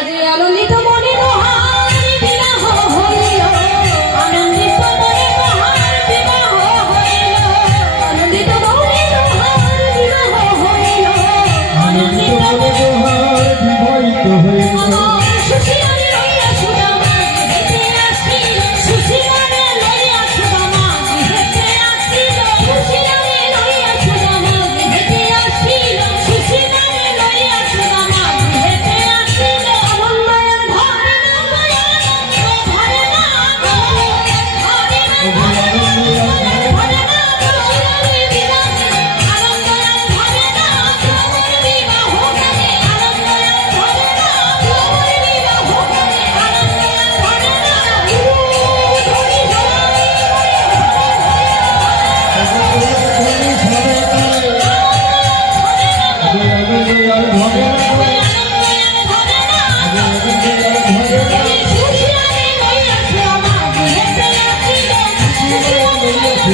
আজ আনন্দিত